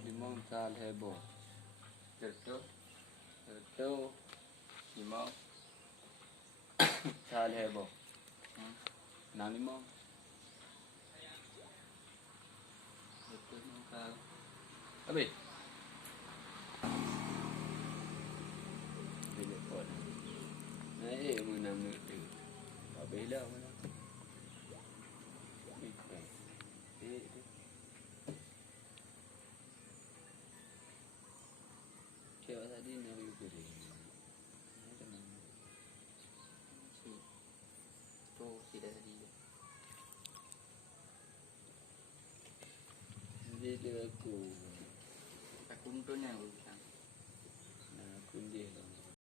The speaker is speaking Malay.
limong sal heboh. Satu limong sal heboh. 6 limong. Satu limong sal. Habis. Bila pot. Naik mana tu. Habis lah mana. Kau tadi nak pergi tu tidak tadi. Dia aku. Aku untuknya aku. Nah, aku dia.